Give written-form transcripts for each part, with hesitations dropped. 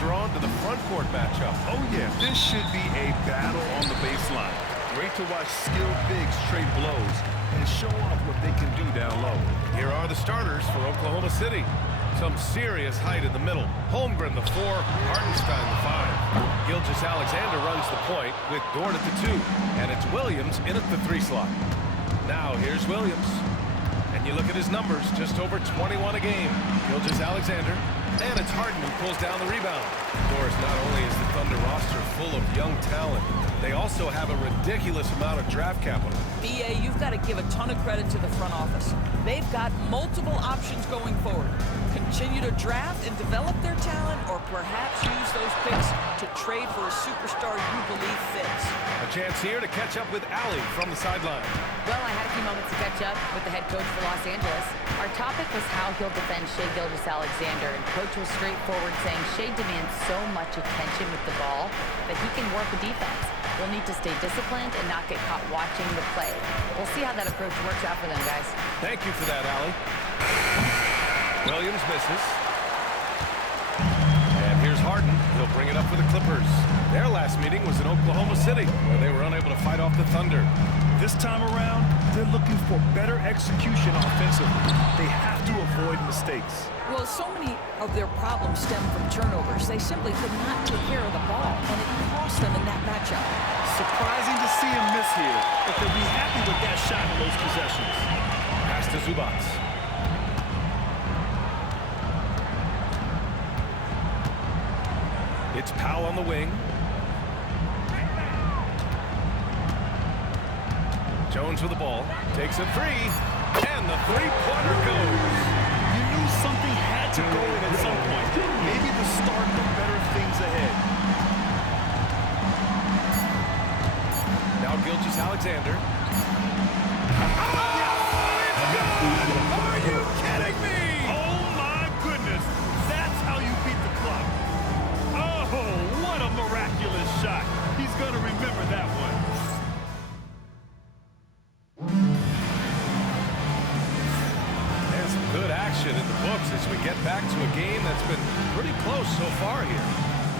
drawn to the front court matchup. Oh, yeah. This should be a battle on the baseline. Great to watch skilled bigs trade blows and show off what they can do down low. Here are the starters for Oklahoma City. Some serious height in the middle. Holmgren, the 4. Hartenstein, the 5. Gilgeous-Alexander runs the point with Dort at the 2. And it's Williams in at the 3 slot. Now here's Williams. And you look at his numbers, just over 21 a game. Gilgeous-Alexander. And it's Harden who pulls down the rebound. Of course, not only is the Thunder roster full of young talent, they also have a ridiculous amount of draft capital. BA, you've got to give a ton of credit to the front office. They've got multiple options going forward. Continue to draft and develop their talent, or perhaps use those picks to trade for a superstar you believe fits. A chance here to catch up with Allie from the sideline. Well, I had a few moments to catch up with the head coach for Los Angeles. Our topic was how he'll defend Shai Gilgeous-Alexander, and coach was straightforward, saying Shai demands so much attention with the ball that he can work the defense. We'll need to stay disciplined and not get caught watching the play. We'll see how that approach works out for them, guys. Thank you for that, Allie. Williams misses. And here's Harden. He'll bring it up for the Clippers. Their last meeting was in Oklahoma City, where they were unable to fight off the Thunder. This time around, they're looking for better execution offensively. They have to avoid mistakes. Well, so many of their problems stem from turnovers. They simply could not take care of the ball, and it cost them in that matchup. Surprising to see him miss here, but they'll be happy with that shot in those possessions. Pass to Zubac. It's Powell on the wing. Jones with the ball. Takes a 3. And the three-pointer goes. You knew something had to go in at some point. Maybe the start of better things ahead. Now Gilgeous-Alexander. Oh, it's good! Are you kidding me? Oh, my goodness. That's how you beat the clock. Oh, what a miraculous shot. He's going to remember that one. There's some good action in the books as we get back to a game that's been pretty close so far here.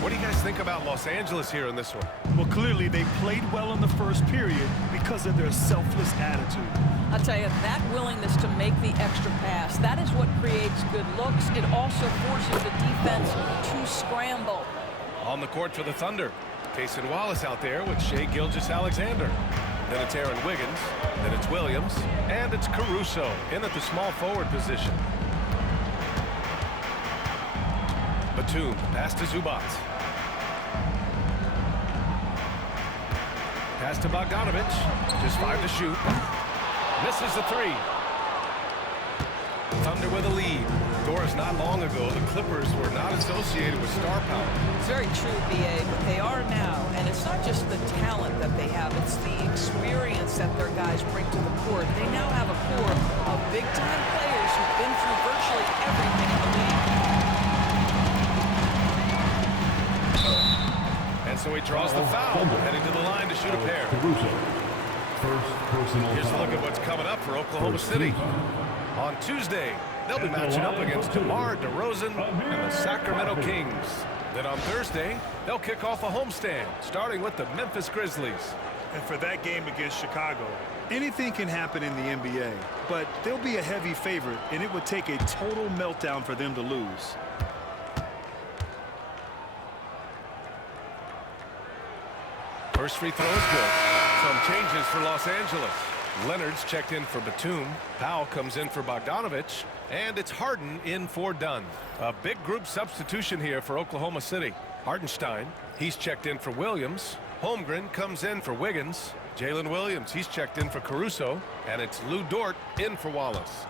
What do you guys think about Los Angeles here in this one? Well, clearly they played well in the first period because of their selfless attitude. I'll tell you, that willingness to make the extra pass, that is what creates good looks. It also forces the defense to scramble. On the court for the Thunder. Cason Wallace out there with Shai Gilgeous-Alexander. Then it's Aaron Wiggins. Then it's Williams. And it's Caruso in at the small forward position. Batum, pass to Zubac. Pass to Bogdanovic. Just 5 to shoot. Misses the 3. Thunder with a lead. Doris, not long ago, the Clippers were not associated with star power. It's very true, BA, but they are now. And it's not just the talent that they have, it's the experience that their guys bring to the court. They now have a core of big-time players who've been through virtually everything in the league. And so he draws the foul, heading to the line to shoot a pair. Here's a look at what's coming up for Oklahoma City. On Tuesday, they'll be matching up against DeMar DeRozan and the Sacramento Kings. Then on Thursday, they'll kick off a homestand, starting with the Memphis Grizzlies. And for that game against Chicago, anything can happen in the NBA, but they'll be a heavy favorite, and it would take a total meltdown for them to lose. First free throw is good. Some changes for Los Angeles. Leonard's checked in for Batum. Powell comes in for Bogdanovic. And it's Harden in for Dunn. A big group substitution here for Oklahoma City. Hartenstein, he's checked in for Williams. Holmgren comes in for Wiggins. Jalen Williams, he's checked in for Caruso. And it's Lou Dort in for Wallace.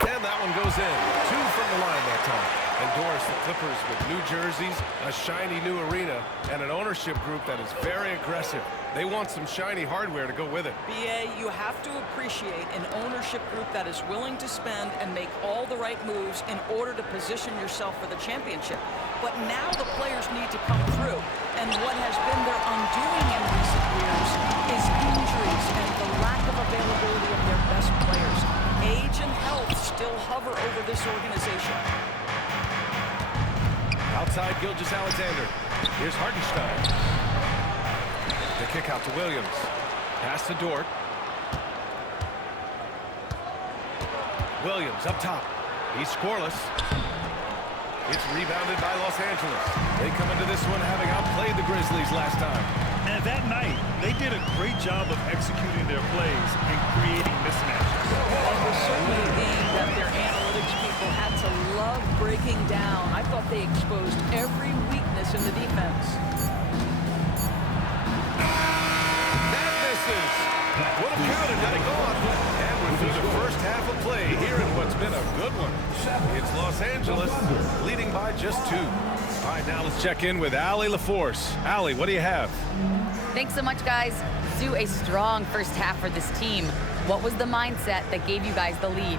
And that one goes in. 2 from the line that time. And Doris, the Clippers with new jerseys, a shiny new arena, and an ownership group that is very aggressive. They want some shiny hardware to go with it. BA, you have to appreciate an ownership group that is willing to spend and make all the right moves in order to position yourself for the championship. But now the players need to come through. And what has been their undoing in recent years is injuries and the lack of availability of their best players. Age and health still hover over this organization. Outside Gilgeous-Alexander. Here's Hartenstein. The kick out to Williams. Pass to Dort. Williams up top. He's scoreless. It's rebounded by Los Angeles. They come into this one having outplayed the Grizzlies last time. And that night, they did a great job of executing their plays and creating mismatches. It was certainly a game that their analytics people had to love breaking down. I thought they exposed every weakness in the defense. That misses. Would have counted had it gone. And we're through the first half of play here in what's been a good one. It's Los Angeles leading by just 2. All right, now let's check in with Allie LaForce. Allie, what do you have? Thanks so much, guys. Sue, a strong first half for this team. What was the mindset that gave you guys the lead?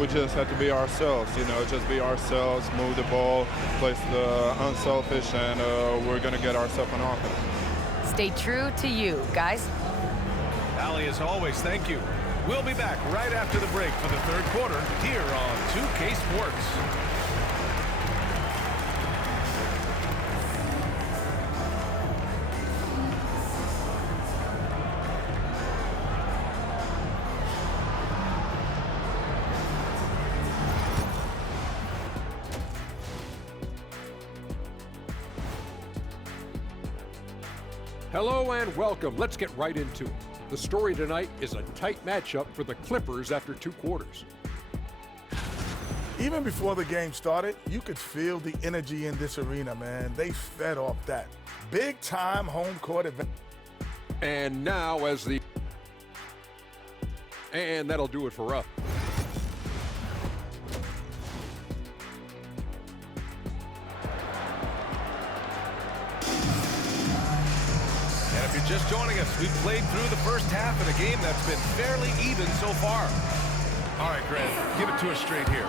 We just have to be ourselves, just be ourselves, move the ball, play unselfish, and we're going to get ourselves an offense. Stay true to you, guys. Allie, as always, thank you. We'll be back right after the break for the third quarter here on 2K Sports. Hello and welcome. Let's get right into it. The story tonight is a tight matchup for the Clippers after 2 quarters. Even before the game started, you could feel the energy in this arena, man. They fed off that. Big-time home court advantage. And now and that'll do it for us. Just joining us, we've played through the first half of a game that's been fairly even so far. All right, Grant, give it to us straight here.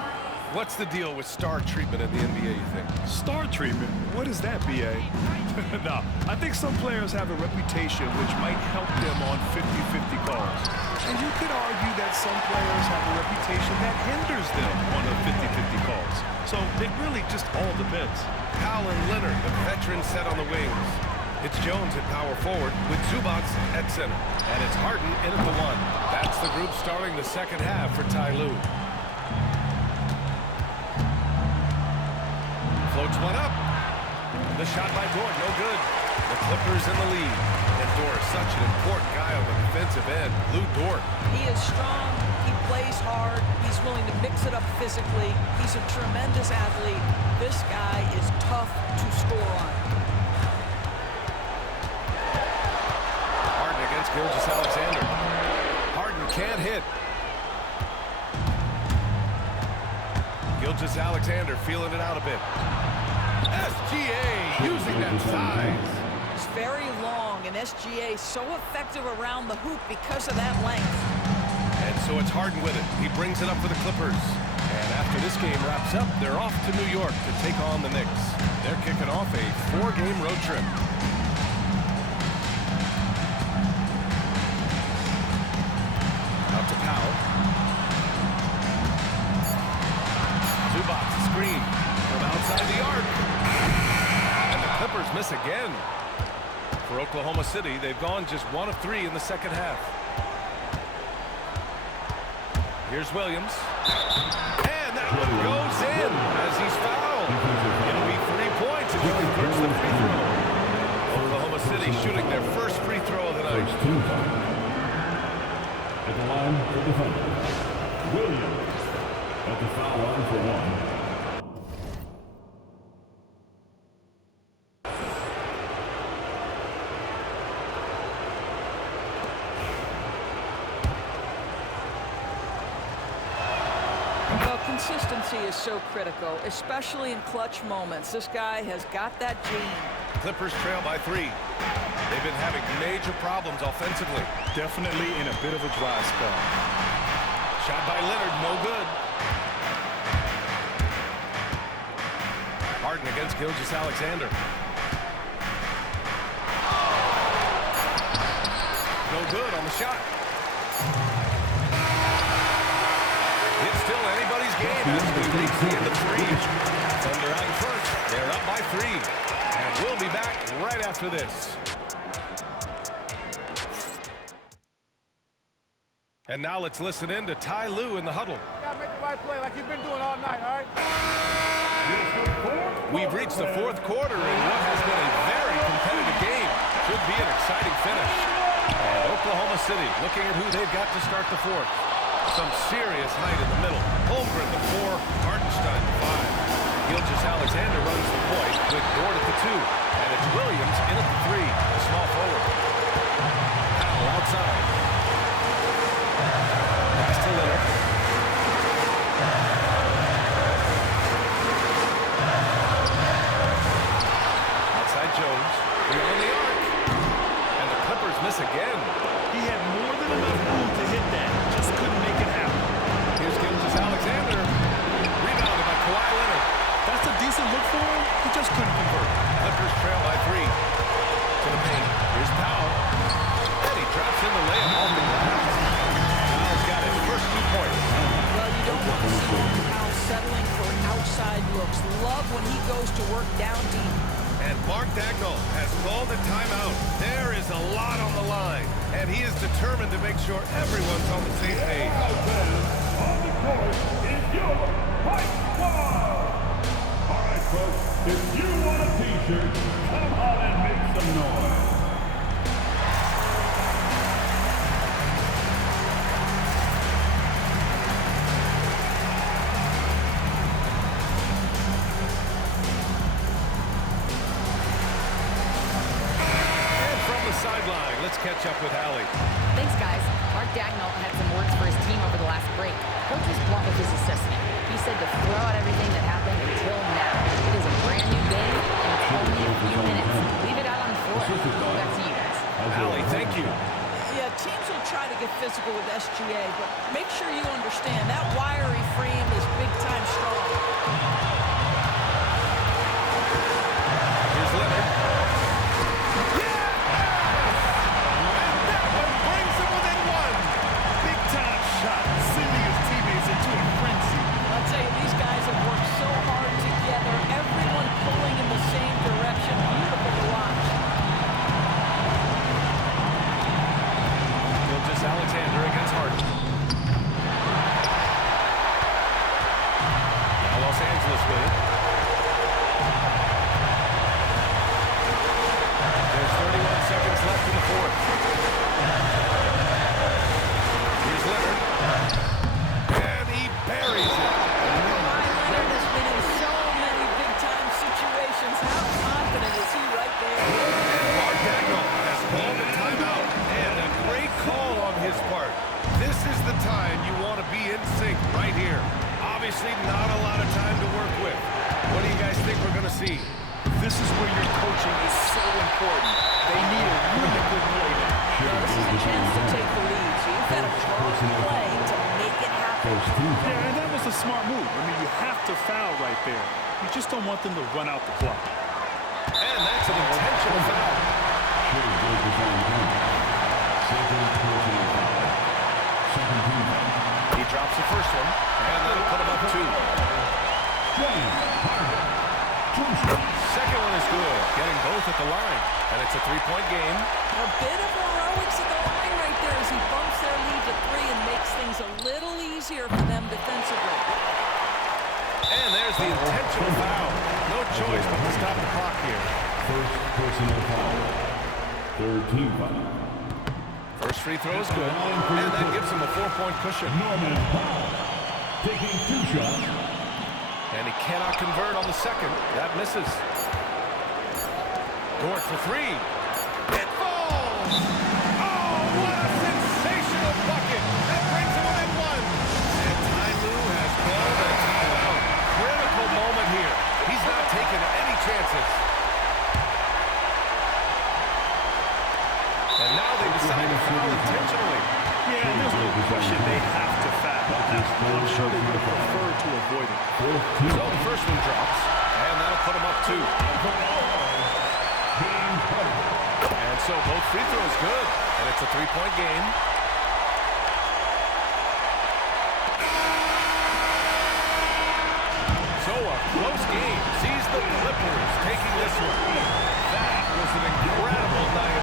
What's the deal with star treatment in the NBA, you think? Star treatment? What is that, B.A.? No, I think some players have a reputation which might help them on 50-50 calls. And you could argue that some players have a reputation that hinders them on the 50-50 calls. So it really just all depends. Powell and Leonard, the veteran set on the wings. It's Jones at power forward with Zubac at center. And it's Harden in at the 1. That's the group starting the second half for Ty Lue. Floats one up. The shot by Dort, no good. The Clippers in the lead. And Dort, such an important guy on the defensive end. Lou Dort. He is strong. He plays hard. He's willing to mix it up physically. He's a tremendous athlete. This guy is tough to score on. Gilgeous-Alexander. Harden can't hit. Gilgeous-Alexander feeling it out a bit. SGA using that size. It's very long, and SGA so effective around the hoop because of that length. And so it's Harden with it. He brings it up for the Clippers. And after this game wraps up, they're off to New York to take on the Knicks. They're kicking off a 4-game road trip. To Powell. Zubac screen from outside the arc. And the Clippers miss again. For Oklahoma City, they've gone just 1 of 3 in the second half. Here's Williams. And that one goes in as he's fouled. It'll be 3 points if he converts the free throw. Oklahoma City shooting their first free throw of the night. At the line for the Thunder, Williams at the foul line for 1. Well, consistency is so critical, especially in clutch moments. This guy has got that gene. Clippers trail by 3. They've been having major problems offensively. Definitely in a bit of a dry spell. Shot by Leonard, no good. Harden against Gilgeous-Alexander. No good on the shot. Still anybody's game as we reach the end of 3. Thunder out in front. They're up by 3. And we'll be back right after this. And now let's listen in to Ty Lue in the huddle. You gotta make the right play like you've been doing all night, all right? We've reached the 4th quarter in what has been a very competitive game. Should be an exciting finish. And Oklahoma City looking at who they've got to start the 4th. Some serious height in the middle. Holmgren the 4, Hartenstein the 5. Gilgeous-Alexander runs the point with Dort at the 2. And it's Williams in at the 3, the small forward. Powell outside. Pass to Leonard. Outside Jones. Beyond the arc. And the Clippers miss again. He had more than enough room to hit that. Just couldn't make it happen. Here's Gilgeous-Alexander. Rebounded by Kawhi Leonard. That's a decent look for him. He just couldn't convert. Clippers trail by 3. To the paint. Here's Powell. And he drops in the layup off the glass. Powell's got his first 2 points. Well, you don't want to see Powell settling for outside looks. Love when he goes to work down deep. And Mark Dagnall has called a timeout. There is a lot on the line, and he is determined to make sure everyone's on the same page. On the court is your White Squad. All right, folks, if you want a T-shirt, come on and make some noise. Sideline. Let's catch up with Allie. Thanks, guys. Mark Dagnall had some words for his team over the last break. Coach was blunt with his assessment. He said to throw out everything that happened until now. It is a brand new game, and it's only a few minutes. Leave it out on the floor. Back to you guys. Allie, thank you. Yeah, teams will try to get physical with SGA, but make sure you understand that wiry frame is big-time strong. Here's Leonard. Alexander against Harden. Now Los Angeles with it. There's 31 seconds left in the 4th. Here's Leonard. And he buries it. Leonard has been in so many big-time situations. How confident is he right there? And Mark Dagnall has called a timeout. And a great call on his part. This is the time you want to be in sync right here. Obviously not a lot of time to work with. What do you guys think we're going to see? This is where your coaching is so important. They need a really good play now. This is a chance to take the lead, so you've got to draw the play to make it happen. Yeah, and that was a smart move. I mean, you have to foul right there. You just don't want them to run out the clock. And that's an intentional foul. He drops the first one, and that'll put him up 2. Second one is good, getting both at the line, and it's a 3-point game. A bit of heroics at the line right there as he bumps their lead to 3 and makes things a little easier for them defensively. And there's the intentional foul. No choice but to stop the clock here. First personal foul. Third team foul. First free throw is good, and that gives him a 4-point cushion. Norman Powell taking 2 shots. And he cannot convert on the second. That misses. Dort for 3. It falls! Oh, what a sensational bucket! That brings him within 1. And Ty Lue has called a timeout. Critical moment here. He's not taking any chances. And now they decide to foul intentionally. Yeah, there's no question they have to foul. I'm sure they would prefer to avoid it. So the first one drops, and that'll put him up 2. And so both free throws good, and it's a 3-point game. So a close game sees the Clippers taking this one.